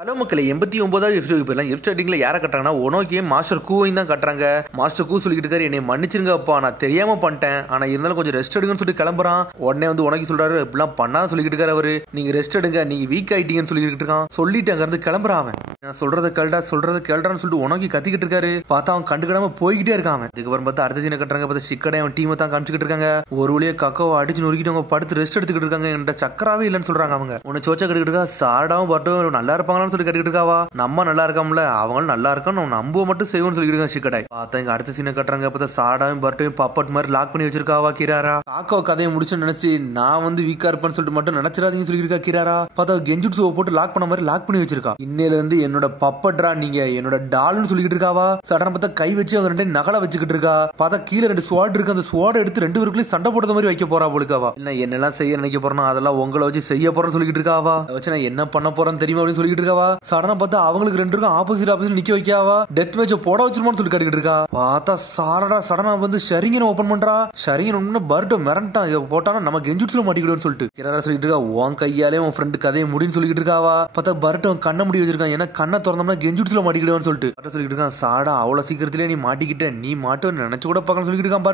Hello மக்களே 89வது episode போயிடலாம். ஸ்டார்டிங்ல யாரை கட்டுறாங்கன்னா ஒனோக்கியும் மாஸ்டர் கூவையும் தான் கட்டுறாங்க. மாஸ்டர் கூ சொல்லிட்டு இருக்காரு, என்னை மன்னிச்சிருங்க அப்பா, நான் தெரியாம பண்ணிட்டேன், ஆனா இருந்தாலும் கொஞ்சம் ரெஸ்ட் எடுங்கன்னு சொல்லிட்டு கிளம்புறான். உடனே வந்து உனக்கு சொல்றாரு, இப்படிலாம் பண்ணா சொல்லிட்டு இருக்காரு அவரு, நீங்க ரெஸ்ட் எடுங்க, நீங்க வீக் ஆயிட்டீங்கன்னு சொல்லிட்டு இருக்கான். சொல்லிட்டு அங்க இருந்து கிளம்புறான். அவன் நான் சொல்றதை கேள்றான்னு சொல்லிட்டு உனக்கு கத்திக்கிட்டு இருக்காரு. பார்த்தா அவன் கண்டுக்கிடாம போய்கிட்டே இருக்கான். அதுக்கப்புறம் பார்த்தா அடுத்த சீனை கட்டுறாங்க. பார்த்தா சிக்கடை அவன் டீமை தான் காமிச்சிட்டு இருக்காங்க. ஒரு வழியே கக்காவை அடிச்சு நொறுக்கிட்டு அவங்க படுத்து ரெஸ்ட் எடுத்துக்கிட்டு இருக்காங்க. என்ற சக்கராவே இல்லைன்னு சொல்றாங்க. அவங்க உன்னை சோச்சா கட்டுக்கிட்டு இருக்கா, சாடாவும் பட்டும் நல்லா இருப்பாங்களான்னு சொல்லி கட்டிக்கிட்டு இருக்காவா. நம்ம நல்லா இருக்கோம்ல, அவங்களும் நல்லா இருக்கோம், நம்ப மட்டும் செய்வோம்னு சொல்லிட்டு சிக்கடாய். பார்த்தா இங்க அடுத்த சீனை கட்டுறாங்க. பார்த்தா சாடாவும் பட்டும் பப்பட் மாதிரி லாக் பண்ணி வச்சிருக்காவா கிராரா. காக்கோ கதையை முடிச்சு நினைச்சு நான் வந்து வீக்கா இருப்பேன்னு சொல்லிட்டு மட்டும் நினைச்சிடாதீங்கன்னு சொல்லியிருக்கா கிராரா. பார்த்தா கெஞ்சுட்ஸுவை போட்டு லாக் பண்ண மாதிரி லாக் பண்ணி வச்சிருக்கா. இன்னையில இருந்து என்னோட பப்பட்ரா, நீங்க என்னோட டால்னு சொல்லிட்டு இருக்காவா. சடனா பார்த்தா கை வச்சு அவங்க ரெண்டு நகலை வச்சுக்கிட்டு இருக்கா. பார்த்தா கீழே 2 ஸ்வாட் இருக்கு. அந்த ஸ்வாட் எடுத்து 2 பேருக்குள்ளே சண்டை போடுற மாதிரி வைக்க போறா போலுக்காவா. என்ன என்னெல்லாம் செய்ய நினைக்க போறோம், அதெல்லாம் உங்களை வச்சு செய்ய போறேன்னு சொல்லிட்டு இருக்காவா. வச்சு நான் என்ன பண்ண போறேன்னு தெரியுமா அப்படின்னு சொல்லிட்டு இருக்காவா. சடனா பார்த்தா அவங்களுக்கு 2 பேருக்கும் ஆப்போசிட் நிக்க வைக்காவா. டெத் மேட்ச் போட வச்சிருமான்னு சொல்லி கட்டிக்கிட்டு இருக்கா. பார்த்தா சடனா வந்து ஷரிங்கனை ஓபன் பண்றா. ஷரிங்கன் பர்ட்டோ மிரண்டான், இதை போட்டானா நம்ம கெஞ்சுட்ஸ்ல மாட்டிக்கிடுவோம்னு சொல்லிட்டு கிராரா சொல்லிட்டு இருக்கா. உன் கையாலே உன் ஃப்ரெண்டு கதையை முடின்னு சொல்லிட்டு இருக்காவா. பார்த்தா பர்ட்டோ கண்ணை முடி வச்சிருக்கான், ஏன்னா கண்ணை திறந்தோம்னா கெஞ்சுட்ஸ்ல மாட்டிக்கிடுவான்னு சொல்லிட்டு சொல்லிட்டு இருக்கான். சாடா அவ்வளவு சீக்கிரத்திலே நீ மாட்டிக்கிட்ட, நீ மாட்டோ நினைச்சு கூட பார்க்கணும்னு சொல்லிட்டு இருக்கான்.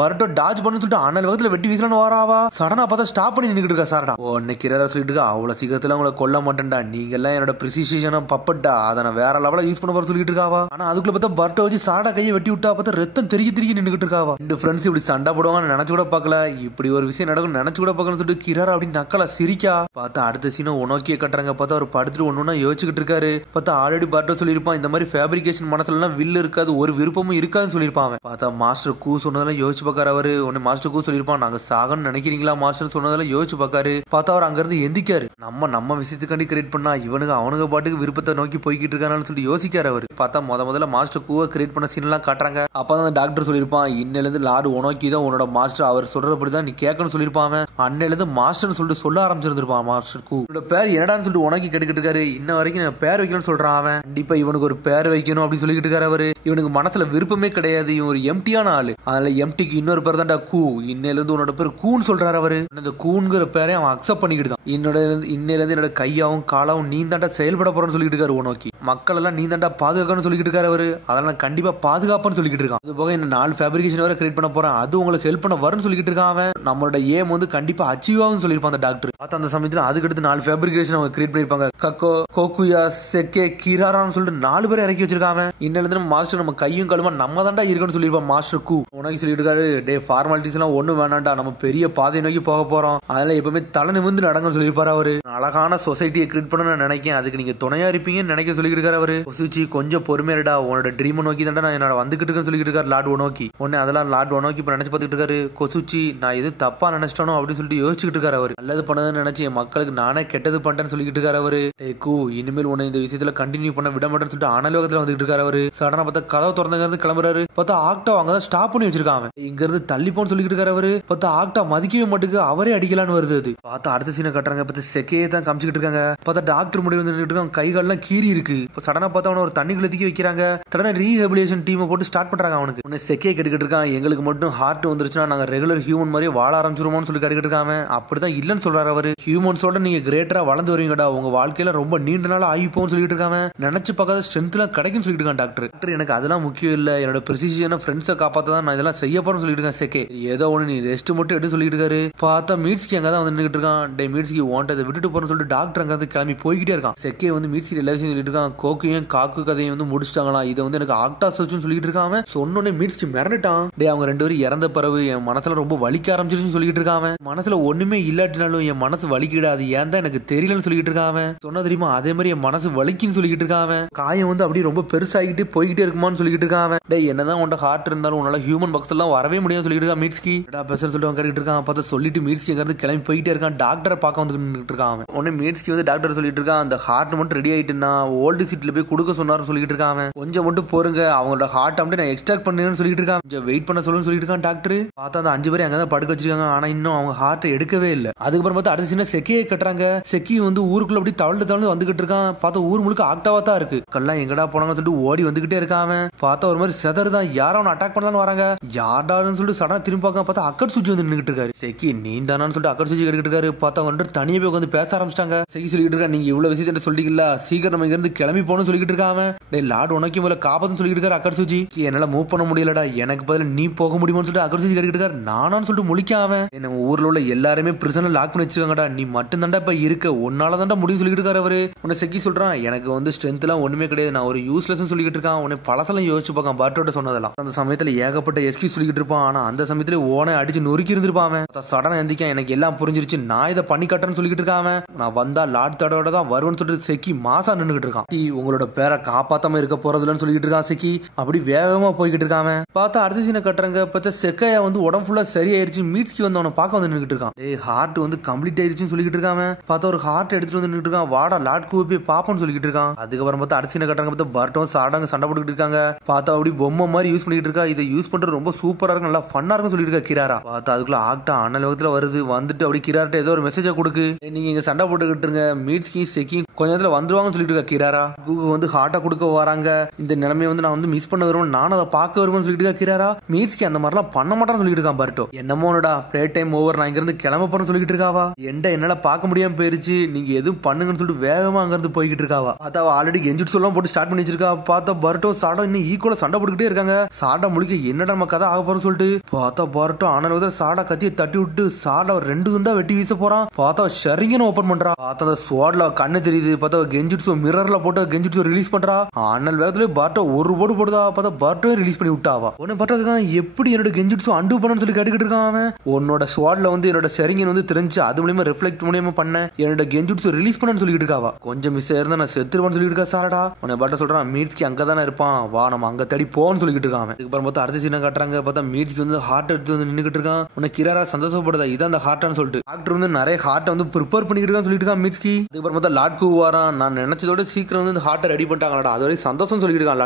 பர்ட்டோ டாஜ் பண்ணு சொல்லிட்டு அனல் வேகத்துல வெட்டி வீசலான்னு வாராவா. சடனா பார்த்தா ஸ்டாப் பண்ணி நின்னுட்டு இருக்கா. சாரடா உன்னை கிராரா சொல்லிட்டு இருக்கா, அவ்வளவு சீக்கிரத்துல உங்களை கொல்ல மாட்டேன்டா, நீங்க எல்லாம் என்னோட பிரிசிஷனா பப்பட்டா, அதை நான் வேற லெவல யூஸ் பண்ண போற சொல்லிட்டு இருக்காவா. ஆனா அதுக்குள்ள பார்த்தா பர்ட்டோ வச்சு சாரடா கையை வெட்டி விட்டா. பார்த்தா ரத்தம் திருக்கி நின்னுட்டு இருக்காவா. 2 ஃப்ரெண்ட்ஸ் இப்படி சண்டை போடுவாங்கன்னு நினைச்சு கூட பார்க்கல, இப்படி ஒரு விஷயம் நடக்கும் நினைச்சு கூட பார்க்கணும்னு சொல்லிட்டு கிராரா அப்படின்னு நக்கலா சிரிக்கா. பார்த்தா அடுத்த சீனை உனக்கே கட்டுறாங்க. பார்த்தா அவர் படுத்துட்டு ஒன்னொன்னா யோசிச்சுக்கிட்டு இருக்காரு. பார்த்தா ஆல்ரெடி பர்ட்டோ சொல்லியிருப்பான், இந்த மாதிரி ஃபேப்ரிகேஷன் மனசுல எல்லாம் வில்லு இருக்காது, ஒரு விருப்பமும் இருக்காதுன்னு சொல்லியிருப்பான். பார்த்தா மாஸ்டர் கூ சொன்னதெல்லாம் யோசிச்சு பார்க்காரு. அவரு ஒன்னு மாஸ்டர் கூ சொல்லியிருப்பான், நாங்க சாகன்னு நினைக்கிறீங்களா மாஸ்டர் சொன்னதெல்லாம் யோசிச்சு பார்க்காரு. பார்த்தா அவர் அங்க இருந்து எந்திக்காரு. நம்ம விஷயத்துக்காண்டி கிரியேட் பண்ணா அவனுங்க பாட்டுக்கு விருப்பத்தை நோக்கி போய்கிட்டு இருக்கானு சொல்லி யோசிக்காரு அவரு. பார்த்தா முதல்ல மாஸ்டர் கூவை கிரியேட் பண்ண சீன் எல்லாம் காட்டுறாங்க. அப்பதான் டாக்டர் சொல்லியிருப்பான், இன்னையில இருந்து லார்டு ஒனோக்கி தான் உன்னோட மாஸ்டர், அவர் சொல்றபடிதான் நீ கேட்கணும்னு சொல்லியிருப்பான். அன்னையில இருந்து மாஸ்டர் சொல்லிட்டு சொல்ல ஆரம்பிச்சிருந்திருப்பான். மாஸ்டர் கூ பேர் என்னடான்னு சொல்லிட்டு உனக்கு கேட்டுக்கிட்டு இருக்காரு. இன்ன வரைக்கும் நான் பேர் வைக்கணும்னு சொல்றான். அவன் கண்டிப்பா இவனுக்கு ஒரு பேர் வைக்கணும் அப்படின்னு சொல்லிட்டு இருக்காரு அவரு. இவனுக்கு மனசுல விருப்பமே கிடையாது, இவன் ஒரு எம்டியான ஆளு, அதனால எம்டிக்கு இன்னொரு பேர் தான்டா கூ, இன்னையில இருந்து உன்னோட பேர் கூன்னு சொல்றாரு அவரு. இந்த கூங்கிற பேரை அவன் அக்செப்ட் பண்ணிக்கிட்டு தான் இன்னையில இருந்து என்னோட கையாவும் காலாவும் நீ தாண்டா செயல்பட போறன்னு சொல்லிட்டு இருக்காரு. உனோக்கி மக்கள் எல்லாம் நீ தாண்டா பாதுகாக்கணும்னு சொல்லிட்டு இருக்காரு அவரு. அதெல்லாம் கண்டிப்பா பாதுகாப்புன்னு சொல்லிட்டு இருக்கான். அது போக என்ன 4 ஃபேப்ரிகேஷன் வேற கிரியேட் பண்ண போறேன், அது உங்களுக்கு ஹெல்ப் பண்ண வரும்னு சொல்லிட்டு இருக்கான். அவன் நம்மளோட ஏம் வந்து கண்டிப்பா அச்சீவ் ஆகும்னு சொல்லியிருப்பான் அந்த டாக்டர். பார்த்தா அந்த சமயத்துல அதுக்கடுத்து 4 ஃபேப்ரிகேஷன் அவங்க கிரியேட் பண்ணிருப்பாங்க. கக்கோ, கோகுயா, செக்கே, கிராரான்னு சொல்லிட்டு 4 பேரை இறக்கி வச்சிருக்காங்க. இன்னையில இருந்து மாஸ்டர் நம்ம கையும் கழுமா நம்ம தாண்டா இருக்கணும்னு சொல்லியிருப்பான் மாஸ்டர் கூ. உனக்கு சொல்லிட்டு இருக்காரு, டே ஃபார்மாலிட்டிஸ் எல்லாம் ஒண்ணு வேணாண்டா, நம்ம பெரிய பாதை நோக்கி போக போறோம், அதனால எப்பவுமே தலை நிமிர்ந்து நடங்கன்னு சொல்லியிருப்பாரு அவரு. அழகான சொசைட்டியை கிரியேட் பண்ண நினைக்கேன், அதுக்கு நீங்க துணையா இருப்பீங்கன்னு நினைக்க சொல்லிட்டு இருக்காரு அவரு. கொசுச்சி கொஞ்சம் பொறுமையாடா, உன்னோட ட்ரீமை நோக்கி தாண்டா நான் என்னோட வந்துகிட்டு இருக்கேன்னு சொல்லிட்டு இருக்காரு லார்ட் ஒனோக்கி. உடனே அதெல்லாம் லார்ட் ஒனோக்கி இப்ப நினைச்சு பார்த்துட்டு இருக்காரு. கொசுச்சி நான் எது தப்பா நினைச்சிட்டானோ அப்படின்னு சொல்லிட்டு யோசிச்சுட்டு இருக்காரு அவரு. நல்லது பண்ணதுன்னு நினைச்சு என் மக்களுக்கு நானே கெட்டது பண்ணிட்டேன்னு சொல்லிட்டு இருக்காரு அவரு. டேக்கு இனிமேல் உன்னை இந்த விஷயத்துல கண்டினியூ பண்ண விட மாட்டேன்னு சொல்லிட்டு அனலோகத்துல வந்துட்டு இருக்காரு அவரு. சடனா பார்த்தா கதவை திறந்து கிளம்புறாரு. பார்த்தா ஆக்டா அங்கதான் ஸ்டாப் பண்ணி வச்சிருக்காங்க. இங்க இருந்து தள்ளிப்போன்னு சொல்லிட்டு இருக்காரு அவரு. பார்த்தா ஆக்டா மதிக்கவே மாட்டுக்கு, அவரே அடிக்கலான்னு வருது. அது பார்த்தா அடுத்த சீனை கட்டுறாங்க. பார்த்தா செக்கையே தான் காமிச்சிட்டு இருக்காங்க. பார்த்தா டாக்டர் முடி வந்து இருக்காங்க, கைகால்லாம் கீறி இருக்கு. சடனா பார்த்தா அவனை ஒரு தண்ணிக்குள்ள தூக்கி வைக்கிறாங்க. சடனா ரீஹபிலிட்டேஷன் டீமை போட்டு ஸ்டார்ட் பண்றாங்க. அவனுக்கு உன்னை செக்கையை கட்டிக்கிட்டு இருக்கான், எங்களுக்கு மட்டும் ஹார்ட் வந்துருச்சுன்னா நாங்க ரெகுலர் ஹியூமன் மாதிரி வாழ ஆரம்பிச்சிருமோன்னு சொல்லி கட்டிக்கிட்டு இருக்காங்க. அப்படிதான் இல்லன்னு சொல்றாரு அவரு. ஹியூமன்ஸோட நீங்க கிரேட்டரா வளர்ந்து வருவீங்கடா, உங்க வாழ்க்கையில ரொம்ப நீண்ட நாள் ஆகிப்போன்னு சொல்லிட்டு இருக்காங்க. நினைச்சு பார்க்காத ஸ்ட்ரென்த் எல்லாம் கிடைக்கும் சொல்லிட்டு இருக்கான் டாக்டர். எனக்கு அதெல்லாம் முக்கியம் இல்ல, என்னோட பிரிசிஷன ஃப்ரெண்ட்ஸை காப்பாத்தான் நான் இதெல்லாம் செய்ய போறேன்னு சொல்லிட்டு இருக்கேன். செக்கே ஏதோ ஒண்ணு நீ ரெஸ்ட் மட்டும் எடுத்து சொல்லிட்டு இருக்காரு. பார்த்தா மீட்ஸ்கி அங்கதான் வந்து நின்னுட்டு இருக்கான். டே மீட்ஸ்கி வாண்டதை விட்டுட்டு போறேன்னு சொல்லிட்டு டாக்டர் அங்க கிளம்பி போய்கிட்டே இருக்கான். செக்கே வந்து மீட்ஸ்கி எல்லா விஷயம் சொல்லிட்டு இருக்கான். கோக்கையும் காக்கு கதையும் வந்து முடிச்சிட்டாங்களா, இதை வந்து எனக்கு ஆக்டா சர்ச்சுன்னு சொல்லிட்டு இருக்கான். சொன்னோன்னே மீட்ஸ்கி மிரண்டுட்டான். டே அவங்க 2 பேரும் இறந்த பிறகு என் மனசுல ரொம்ப வலிக்க ஆரம்பிச்சிருச்சுன்னு சொல்லிட்டு இருக்கான். மனசுல ஒண்ணுமே இல்லாட்டினாலும் என் மனசு வலிக்கிடாது, ஏன் தான் எனக்கு தெரியலன்னு சொல்லிட்டு இருக்கான். சொன்ன தெரியுமா, அதே மாதிரி என் மனசு வலிக்குன்னு சொல்லிட்டு இருக்கான். காயம் வந்து அப்படியே ரொம்ப பெருசாகிட்டு போய்கிட்டே இருக்குமான்னு சொல்லிட்டு இருக்கான். டே என்னதான் உன்ட ஹார்ட் இருந்தாலும் உன்னால ஹியூமன் பாக்ஸ் எல்லாம் வரவே முடியாது சொல்லிட்டு இருக்கான் மீட்ஸ்கி. பேச சொல்லிட்டு கேட்டுட்டு இருக்கான். பார்த்தா சொல்லிட்டு மீட்ஸ்கி அங்க இருந்து கிளம்பி போயிட்டே இருக்கான். டாக்டரை பார்க்க வந்து இருக்கான். உடனே மீட்ஸ்கி வந்து டாக்டர் சொல்லிட்டு இருக்கான், அந்த ஹார்ட் மட்டும் ரெடி ஆயிட்டுன்னா ஓல்டு கோல்டு சீட்ல போய் கொடுக்க சொன்னாரு சொல்லிட்டு இருக்கான். கொஞ்சம் மட்டும் போருங்க, அவங்களோட ஹார்ட் அப்படியே நான் எக்ஸ்ட்ராக்ட் பண்ணுன்னு சொல்லிட்டு இருக்கான். கொஞ்சம் வெயிட் பண்ண சொல்லுன்னு சொல்லிட்டு இருக்கான் டாக்டர். பார்த்தா அந்த 5 பேரும் அங்கதான் படுக்க வச்சிருக்காங்க. ஆனா இன்னும் அவங்க ஹார்ட் எடுக்கவே இல்லை. அதுக்கப்புறம் பார்த்தா அடுத்த சீனா செக்கியை கட்டுறாங்க. செக்கி வந்து ஊருக்குள்ள அப்படி தவழ்ந்து வந்துகிட்டு இருக்கான். பார்த்தா ஊர் முழுக்க ஆக்டாவா தான் இருக்கு. கல்லாம் எங்கடா போனாங்கன்னு சொல்லிட்டு ஓடி வந்துகிட்டே இருக்கான். பார்த்தா ஒரு மாதிரி செதறுதான், யாரும் அவனை அட்டாக் பண்ணலான்னு வராங்க. யார்டான்னு சொல்லிட்டு சடனா திரும்பி பார்க்க பார்த்தா அக்கட் சுஜி வந்து நின்றுட்டு இருக்காரு. செக்கி நீ தானான்னு சொல்லிட்டு அக்கட் சுஜி கேட்டுட்டு இருக்காரு. பார்த்தா வந்து தனியே போய் வந்து பேச ஆரம்பிச்சிட்டாங்க. செக்கி சொல்லிட்டு இருக்கா, நீங்க இவ்வளவு விஷயத்த சொல்லிட்டீங்களா, சீக்கிரம் நம்ம இங்க இருந்து கிளம்பி போகணும்னு சொல்லிட்டு இருக்காம. லார்ட் உனக்கு முதல்ல காப்பாத்துன்னு சொல்லிட்டு இருக்காரு அக்கட் சுஜி. என்னால மூவ் பண்ண முடியலடா, எனக்கு பதில் நீ போக முடியுமான்னு சொல்லிட்டு அக்கட் சுஜி கேட்டுட்டு இருக்காரு. நானான்னு சொல்லிட்டு முழிக்காம, நம்ம ஊர்ல உள்ள எல்லாருமே பிரிசன்ல லாக் பண்ணி வச்சிருக்காங்கடா, நீ மட்டும் தாண்டா இப்ப இருக்க, உன்னால தாண்டா முடியும் சொல்லிட்டு இருக்காரு அவரு. உன்னை செக்கி சொல்றான், எனக்கு வந்து ஸ்ட்ரென்த் எல்லாம் ஒண்ணுமே கிடையாது, நான் ஒரு யூஸ்லெஸ் சொல்லிட்டு இருக்கான். உன்னை பழசெல்லாம் யோசிச்சு பார்க்கான் பர்ட்டோட சொன்னதெல்லாம். அந்த சமயத்துல ஏகப்பட்ட எஸ்கியூஸ் சொல்லிட்டு இருப்பான். ஆனா அந்த சமயத்துல ஓனை அடிச்சு நொறுக்கி இருந்திருப்பான். சடனா எந்திக்கான், எனக்கு எல்லாம் புரிஞ்சிருச்சு, நான் இதை பண்ணி கட்டேன்னு சொல்லிட்டு இருக்காம. நான் வந்தா லார்ட் தடோட தான் வருவேன்னு சொல்லிட்டு செக்கி மாசா நின்னுகிட்டு இருக்கான். உங்களோட பேரை காப்பாத்தாம இருக்க போறதுலன்னு சொல்லிட்டு இருக்கான் செக்கி. அப்படி வேகமா போய்கிட்டு இருக்காம. பார்த்தா அடுத்த சீனை கட்டுறாங்க. பார்த்தா செக்கையா வந்து உடம்பு ஃபுல்லா சரியாயிருச்சு. மீட்ஸ்கி வந்து அவனை பார்க்க வந்து நின்னுட்டு இருக்கான். ஹார்ட் வந்து கம்ப்ளீட் ஆயிருச்சுன்னு சொல்லிட்டு இருக்காம. பார்த்தா ஒரு ஹார்ட் எடுத்துட்டு வந்து நின்னுட்டு இருக்கான். வாடா லார்ட் கூ போய் பாப்போம்னு சொல்லிட்டு இருக்கான். அதுக்கப்புறம் பார்த்தா அடுத்த சீனை கட்டுறாங்க. பார்த்தா பர்ட்டும் சாடாங்க சண்டை போட்டுக்கிட்டு இருக்காங்க. பார்த்தா அப்படி பொம்மை மாதிரி யூஸ் பண்ணிட்டு இருக்கா. இதை யூஸ் பண்றது ரொம்ப சூப்பரா இருக்கும், நல்லா ஃபன்னா இருக்கும் சொல்லிட்டு இருக்கா கிராரா. பார்த்தா அதுக்குள்ள ஆக்டா அண்ணல் வகத்துல வருது. வந்துட்டு அப்படி கிரார்ட்ட ஏதோ ஒரு மெசேஜா கொடுக்கு, நீங்க இங்க சண்டை போட்டுக்கிட்டு இருங்க, மீட்ஸ்கி செக்கி கொஞ்ச நேரத்துல வந்துருவாங்கன்னு சொல்லிட்டு இருக்கா கிராரா. கூகு வந்து ஹார்ட்டா கொடுக்க வராங்க. இந்த நிலைமையை வந்து நான் வந்து மிஸ் பண்ண வருவேன், நானும் அதை பார்க்க வருவேன்னு சொல்லிட்டு இருக்கா கிராரா. மீட்ஸ்கி அந்த மாதிரிலாம் பண்ண மாட்டான்னு சொல்லிட்டு இருக்கான் பர்ட்டோ. என்னமோடா பிளே டைம் ஓவர், நான் இங்க இருந்து கிளம்ப போறேன்னு சொல்லிட்டு இருக்காவா. என்னால பார்க்க முடியாம போயிருச்சு, நீங்க எதுவும் பண்ணுங்கன்னு சொல்லிட்டு வேகமா அங்க இருந்து போய்கிட்டு இருக்காவா. பார்த்தா ஆல்ரெடி கெஞ்சிட்டு சொல்லலாம் போட்டு ஸ்டார்ட் பண்ணி வச்சிருக்கா. பார்த்தா பர்ட்டோ சாடா இன்னும் ஈக்குவலா சண்டை போட்டுக்கிட்டே இருக்காங்க. சாடா முழுக்க என்னடா நம்ம கதை ஆக போறோம்னு சொல்லிட்டு பார்த்தா பர்ட்டோ ஆனல் சாடா கத்தியை தட்டி விட்டு சாடா 2 துண்டா வெட்டி வீச போறான். பார்த்தா ஷரிங்கன்னு ஓபன் பண்றா. பார்த்தா அந்த ஸ்வாட்ல கண்ணு தெரியுது. பார்த்தா கெஞ்சிட்ஸோ மிரர்ல போட்டு கெஞ்சிட்ஸோ ரிலீஸ் பண்றா. அண்ணல் வேகத்துல பர்ட்டோ ஒரு போடு போடுதா. பார்த்தா பர்ட்டோ ரிலீஸ் பண்ணி விட்டாவா. உன்னை பட்டதுக்காக எப்படி என்னோட கெஞ்சிட்ஸோ அண்டு பண்ணணும்னு சொல்லி கேட்டுக்கிட்டு இருக்கான் அவன். உன்னோட ஸ்வாட்ல வந்து என்னோட ஷரிங்கன் வந்து தெரிஞ்சு அது மூலியமா ரிஃப்ளெக்ட் மூலியமா பண்ண என்னோட கெஞ்சிட்ஸோ ரிலீஸ் பண்ணு சொல்லிட்டு இருக்காவா. கொஞ்சம் மிஸ் ஆயிருந்தா நான் செத்துருவான்னு சொல்லிட்டு இருக்கா சாரடா. உன்னை பட்ட சொல்றான், மீட்ஸ்கி அங்கதானே இருப்பான், வா நம்ம அங்க தேடி போன்னு சொல்லிட்டு இருக்கான். அதுக்கப்புறம் பார்த்தா அடுத்த சீனை காட்டுறாங்க. பார்த்தா மீட்ஸ்கி வந்து ஹார்ட் எடுத்து வந்து நின்னுகிட்டு இருக்கான். உன்னை கிராரா சந்தோஷப்படுதா, இதான் அந்த ஹார்ட்னு சொல்லிட்டு டாக்டர் வந்து நிறைய ஹார்ட்டை வந்து ப்ரிப்பேர் பண்ணிக்கிட்டு இருக்கான்னு சொல்லிட்டு இருக்கான் மீட்ஸ்கி. அதுக்கப்புறம் பார்த்தா லார்ட் கூ வரான். நான் நினைச்சதோட சீக்கிரம் வந்து இந்த ஹார்ட்டை ரெடி பண்ணிட்டாங்கடா, அது வரைக்கும் சந்தோஷம் சொல்லிட்டு இருக்கான்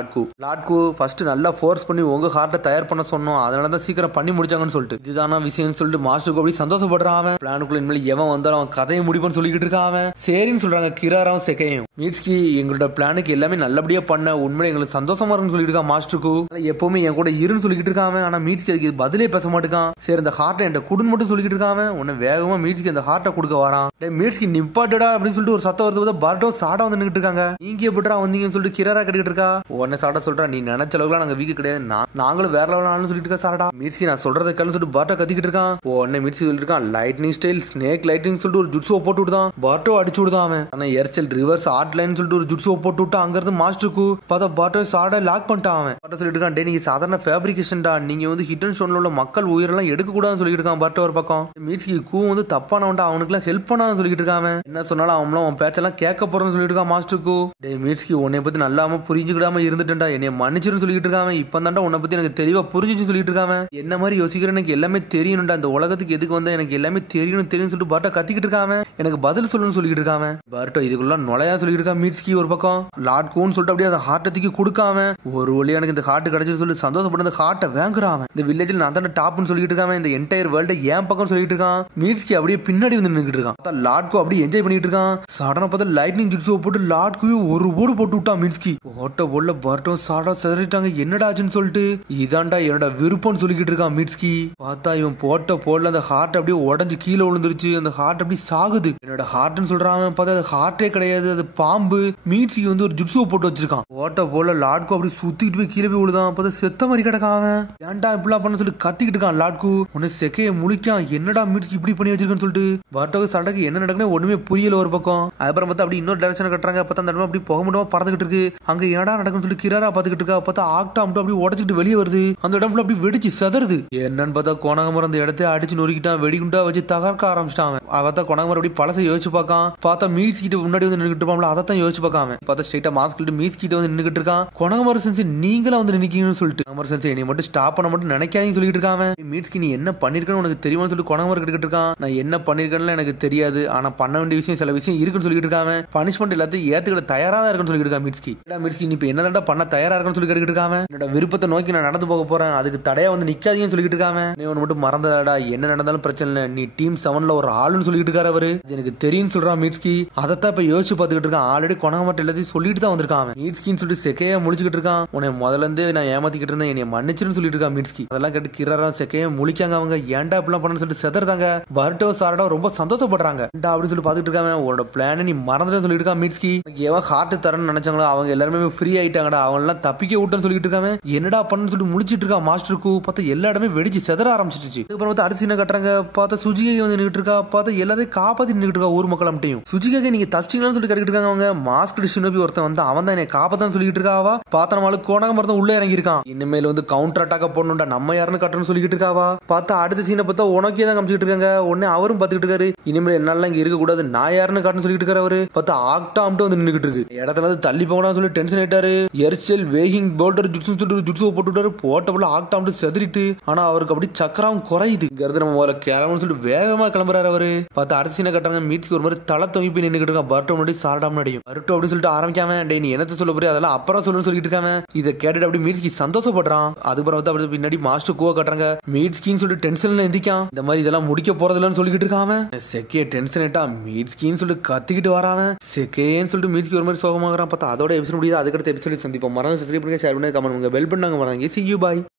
லார்ட் கூ ஃபர்ஸ்ட் நல்லா ஃபோர்ஸ் பண்ணி உங்க ஹார்ட்டை தயார் பண்ண சொன்னோம், அதனால தான் சீக்கிரம் பண்ணி முடிச்சாங்கன்னு சொல்லிட்டு இதுதான விஷயம்னு சொல்லிட்டு மாஸ்டருக்கு அப்படி சந்தோஷப்படுறான். அவன் பிளானுக்குள்ள இனிமேல் எவன் வந்தாலும் அவன் கதையை முடிப்பான்னு சொல்லிக்கிட்டு இருக்கான். அவன் சரின்னு சொல்றாங்க கிராராவும் செக்கையும். மீட்ஸ்கி எங்களோட பிளானுக்கு எல்லாமே நல்லபடியா பண்ண, உண்மையில எங்களுக்கு சந்தோஷமா இருக்குன்னு சொல்லிட்டு இருக்கான் மாஸ்டருக்கு. எப்பவுமே என் கூட இருன்னு சொல்லிக்கிட்டு இருக்கான். ஆனா மீட்ஸ்கி அதுக்கு பதிலே பேச மாட்டேங்கான். சரி இந்த ஹார்ட்டை என் குடுன்னு மட்டும் சொல்லிக்கிட்டு இருக்கான். உன்னை வேகமா மீட்ஸ்கி அந்த ஹார்ட்டை கொடுக்க வரான். மீட்ஸ்கி நிப்பாட்டடா அப்படின்னு சொல்லிட்டு ஒரு சத்தம் வருது. பர்ட்டோ சாடா வந்து நின்னுட்டு இருக்காங்க. நீங்க எப்படிடா வந்தீங்கன்னு சொல்லிட்டு கிராரா கேட்டுக்கிட்டு இருக்கா. உடனே சாடா சொல்றா, நீ நினைச்ச அளவுக்கு நாங்க வீக்கு கிடையாது, நாங்களும் வேற லெவல் சொல்லிட்டு இருக்கா சாடா. மீட்ஸ்கி நான் சொல்றதை கேள்னு சொல்லிட்டு பர்ட்டோ கத்திக்கிட்டு இருக்கான். உடனே மீட்ஸ்கி சொல்லிட்டு இருக்கான், லைட்னிங் ஸ்டைல் ஸ்னேக் லைட்டிங் சொல்லிட்டு ஒரு ஜுட்ஸோ போட்டு விடுதான். பர்ட்டோ அடிச்சு விடுதான் அவன். ஆனா ஏர்செல் ரிவர்ஸ் ஆர்ட் லைன் சொல்லிட்டு ஒரு ஜுட்ஸோ போட்டு விட்டா. அங்க இருந்து மாஸ்டருக்கு பார்த்தா பர்ட்டோ சாடா லாக் பண்ணிட்டான். அவன் பர்ட்டோ சொல்லிட்டு இருக்கான், டே நீங்க சாதாரண ஃபேப்ரிகேஷன்டா, நீங்க வந்து ஹிட் அண்ட் ஸ்டோன்ல உள்ள மக்கள் உயிரெல்லாம் எடுக்க கூடாதுன்னு சொல்லிட்டு இருக்கான் பர்ட்டோ ஒரு பக்கம். மீட்ஸ்கி கூ வந்து தப்பானவன்டா, அவனுக்கு எல்லாம் ஹெல்ப் பண்ணான்னு சொல்லிட்டு இருக்கான். என்ன சொன்னாலும் அவன் பேச்செல்லாம் கேட்க போறேன்னு சொல்லிட்டு இருக்கான் மாஸ்டருக்கு. டே மீட்ஸ்கி உன்னை பத்தி நல்லாம புரிஞ்சுக்கிடாம இருந்துட்டா, என்னைய மன்னிச்சிருன்னு சொல்லிட்டு இருக்கான். இப்ப தாண்டா உன்னை பத்தி எனக்கு தெளிவா புரிஞ்சுன்னு சொல்லிட்டு இருக்கான். என்ன மாதிரி யோசிக்கிற எனக்கு எல்லாமே தெரியணும்டா, இந்த உலகத்துக்கு எதுக்கு வந்தா எனக்கு எல்லாமே தெரியும் சொல்லிட்டு பர்ட்டோ கத்திக்கிட்டு இருக்கான். எனக்கு பதில் சொல்லணும்னு சொல்லிட்டு இருக்கான். பர்ட்டோ இதுக்குள்ள நுழையா சொல்லிட்டு இருக்கான் மீட்ஸ்கி ஒரு பக்கம். லார்ட் கூன்னு சொல்லிட்டு அப்படியே அந்த ஹார்ட்டை தூக்கி கொடுக்காம ஒரு வழியா எனக்கு இந்த ஹார்ட் கிடைச்சு சொல்லி சந்தோஷப்பட்டு அந்த ஹார்ட்டை வாங்குறான். இந்த வில்லேஜ்ல நான் தான் டாப்னு சொல்லிட்டு இருக்கான். இந்த என்டையர் வேர்ல்டு ஏன் பக்கம் சொல்லிட்டு இருக்கான். மீட்ஸ்கி அப்படியே பின்னாடி வந்து நின்னுட்டு இருக்கான். லார்ட் கூ அப்படியே என்ஜாய் பண்ணிட்டு இருக்கான். சடனா பார்த்தா லைட்னிங் ஜுட்ஸோ போட்டு லார்ட் கூ ஒரு போடு போட்டு விட்டான் மீட்ஸ்கி. ஓட்ட போல பர்ட்டோ சாடா செதறிட்டாங்க. என்னடா ஆச்சுன்னு சொல்லிட்டு இதாண்டா என்னோட விருப்பம்னு சொல்லிக்கிட்டு இருக்கான் மீட்ஸ்கி. பார்த்தா இவன் போட்ட போடல அந்த ஹார்ட் அப்படியே உடஞ்சு கீழே விழுந்துருச்சு. அந்த ஹார்ட் அப்படி சாகுது. என்னோட ஹார்ட்னு சொல்றான். பார்த்தா அது ஹார்ட்டே கிடையாது, அது பாம்பு. மீட்ஸ்கி வந்து ஒரு ஜுட்ஸோ போட்டு வச்சிருக்கான். ஓட்ட போல லார்ட்கு அப்படி சுத்திட்டு போய் கீழே போய் விழுதான். பார்த்தா செத்த மாதிரி கிடக்கான். ஏன்டா இப்படிலாம் பண்ண சொல்லி கத்திக்கிட்டு இருக்கான் லார்ட்கு. உன்னை செக்கைய முழிக்கான். என்னடா மீட்ஸ்கி இப்படி பண்ணி வச்சிருக்கன்னு சொல்லிட்டு பர்ட்டோக்கு சண்டைக்கு என்ன நடக்குன்னு ஒண்ணுமே புரியல ஒரு பக்கம். அதுக்கப்புறம் பார்த்தா அப்படி இன்னொரு டைரக்ஷன் கட்டுறாங்க. பார்த்தா அந்த இடமா அப்படி புகை மட்டும் பறந்துகிட்டு இருக்கு. அங்க என்னடா நடக்குன்னு சொல்லி கிராரா பாத்துக்கிட்டு இருக்கா. பார்த்தா ஆக்டா மட்டும் அப்படி உடச்சிட்டு வெளியே வருது. அந்த இடம் அப்படி வெடிச்சு செதறுது. என்னன்னு பார்த்தா கொனகமரம் அந்த இடத்த அடிச்சு நொறுக்கிட்டான். வெடிகுண்டா வச்சு தகர்க்க ஆரம்பிச்சிட்டான். பார்த்தா கொனகமரம் அப்படி பழசை யோசிச்சு பார்க்கான். பார்த்தா மீட்ஸ் கிட்ட முன்னாடி வந்து நின்றுட்டு இருப்பான். அதான் யோசிச்சு பார்க்காம பார்த்தா ஸ்ட்ரைட்டா மாஸ்க் மீட்ஸ் கிட்ட வந்து நின்றுட்டு இருக்கான். கொனகமரம் சென்ஸ் நீங்களா வந்து நினைக்கீங்கன்னு சொல்லிட்டு கொனகமரம் சென்ஸ் என்னை மட்டும் ஸ்டாப் பண்ண மட்டும் நினைக்காதீங்கன்னு சொல்லிட்டு இருக்கான். மீட்ஸ்க்கு நீ என்ன பண்ணிருக்கன்னு உனக்கு தெரியுமான்னு சொல்லிட்டு கொனகமரம் கிட்ட இருக்கான். நான் என்ன பண்ணிருக்கேன்னு எனக்கு தெரியாது, ஆனா பண்ண வேண்டிய விஷயம் சில விஷயம் இருக்குன்னு சொல்லிட்டு இருக்கான். பனிஷ்மெண்ட் எல்லாத்தையும் ஏத்துக்கிட்ட தயார் தயாரா தான் இருக்குன்னு சொல்லிட்டு இருக்கா மிட்ஸ்கி. மிட்ஸ்கி நீ இப்ப என்னதான்டா பண்ண தயாரா இருக்குன்னு சொல்லி கேட்டுட்டு இருக்காம, என்னோட விருப்பத்தை நோக்கி நான் நடந்து போக போறேன், அதுக்கு தடையா வந்து நிக்காதீங்கன்னு சொல்லிட்டு இருக்காம. நீ ஒன்னு மட்டும் மறந்ததாடா, என்ன நடந்தாலும் பிரச்சனை இல்லை, நீ டீம் 7ல ஒரு ஆளுன்னு சொல்லிட்டு இருக்காரு அவரு. எனக்கு தெரியும் சொல்றான் மிட்ஸ்கி. அதைத்தான் இப்ப யோசிச்சு பார்த்துக்கிட்டு இருக்கான். ஆல்ரெடி கொணாமட்ட எல்லாத்தையும் சொல்லிட்டு தான் வந்திருக்கான் மிட்ஸ்கின்னு சொல்லிட்டு செக்கையா முழிச்சுக்கிட்டு இருக்கான். உன்னை முதல்ல இருந்து நான் ஏமாத்திக்கிட்டு இருந்தேன், என்னை மன்னிச்சுன்னு சொல்லிட்டு இருக்கான் மிட்ஸ்கி. அதெல்லாம் கேட்டு கிரரா செக்கையா முழிக்காங்க. அவங்க ஏன்டா இப்பெல்லாம் பண்ணு சொல்லிட்டு செதறாங்க. பர்ட்டோ சாரடா ரொம்ப சந்தோஷப்படுறாங்க அப்படின்னு சொல்லி பாத்துட்டு இருக்காங்க. உன்னோட பிளான் நீ மறந்துட்டு சொல்லிட்டு இருக்கான் மிட்ஸ்கி. எவன் ஹார்ட் தரன்னு நினைச்சாங்களோ அவங்க எல்லாருமே ஃப்ரீ ஆயிட்டாங்கடா, அவங்க எல்லாம் தப்பிக்க விட்டுன்னு சொல்லிட்டு இருக்காங்க. என்னடா பண்ணு சொல்லிட்டு முழிச்சிட்டு இருக்கா மாஸ்டருக்கு. பார்த்தா எல்லா இடமே வெடிச்சு செதற ஆரம்பிச்சிருச்சு. அதுக்கப்புறம் பார்த்தா அடுத்த சீனை கட்டுறாங்க. பார்த்தா சுஜிகை வந்து நின்றுட்டு இருக்கா. பார்த்தா எல்லாத்தையும் காப்பாத்தி நின்றுட்டு இருக்கா ஊர் மக்கள் அம்ட்டையும். சுஜிகை நீங்க தப்பிச்சிங்களான்னு சொல்லி கேட்டுட்டு இருக்காங்க. அவங்க மாஸ்க் ஷினோபி ஒருத்தன் வந்து அவன் தான் என்னை காப்பாத்தான்னு சொல்லிட்டு இருக்காவா. பார்த்தா நம்மளுக்கு கோணாக மரத்தம் உள்ள இறங்கி இருக்கான். இனிமேல் வந்து கவுண்டர் அட்டாக்க போடணும்டா, நம்ம யாருன்னு கட்டணும்னு சொல்லிட்டு இருக்காவா. பார்த்தா அடுத்த சீனை பார்த்தா உனக்கே தான் காமிச்சிட்டு இருக்காங்க. உடனே அவரும் பார்த்துக்கிட்டு இருக்காரு. இனிமேல் என்னால இங்க இருக்க கூடாது, நான் யாருன்னு காட்டணும்னு சொல்லிட்டு இருக்காரு அவரு. பார்த்தா ஆக்டா அம்ட்டு வந்து நின்றுட்டு இருக்கு. இடத்துல வந்து தள்ளி போகணும்னு சொல்லி டென்ஷன் ஆயிட்டாரு. எரிச்சல் வேகிங் போல்டர் ஜுட்ஸுன்னு சொல்லிட்டு ஜுட்ஸுவை போட்டுட்டாரு. போட்டபுள்ள ஆக்டா அம்ட்டு செதறிட்டு. ஆனா அவருக்கு அப்படி சக்கரம் குறையுது. இங்க இருந்து நம்ம முதல்ல கிளம்பணும்னு சொல்லிட்டு வேகமா கிளம்புறாரு அவரு. பார்த்தா அடுத்த சீனை கட்டுறாங்க. மீட்ஸ்க்கு ஒரு மாதிரி தலை தொங்கி போய் நின்றுட்டு இருக்கான். பர்ட்டோ முன்னாடி சாரடா முன்னாடியும். பர்ட்டோ அப்படின்னு சொல்லிட்டு ஆரம்பிக்காம டே நீ என்னத்த சொல்ல போறியா அதெல்லாம் அப்புறம் சொல்லுன்னு சொல்லிட்டு இருக்காங்க. இதை கேட்டுட்டு அப்படி மீட்ஸ்கி சந்தோஷப்படுறான். அதுக்கப்புறம் வந்து அப்படி பின்னாடி மாஸ்டர் கூவ கட்டுறாங்க. மீட்ஸ்கின்னு சொல்லிட்டு டென்ஷன்ல எந்திக்கான். இந்த மாதிரி இதெல்லாம் முடிக்க போறதில்லன்னு சொல்லிட்டு இருக்காம செக்கே டென்ஷன் ஆயிட்டா. மீட்ஸ்கின்னு சொல்லிட்டு கத்திக்கிட்டு வராம செக்கேன்னு சொல்லிட்டு மீட்ஸ்கி ஒரு மாதிரி சோகமாகறான். பார்த்தா அதோட எபிசோட் முடியாது. அதுக்கடுத்த எபிசோட் சந்திப்போம். மறந்து சப்ஸ்கிரைப் பண்ணுங்க, ஷேர் பண்ணுங்க, கமெண்ட் பண்ணுங்க, பெல் பண்ணாங்க. வராங்க. See you, bye.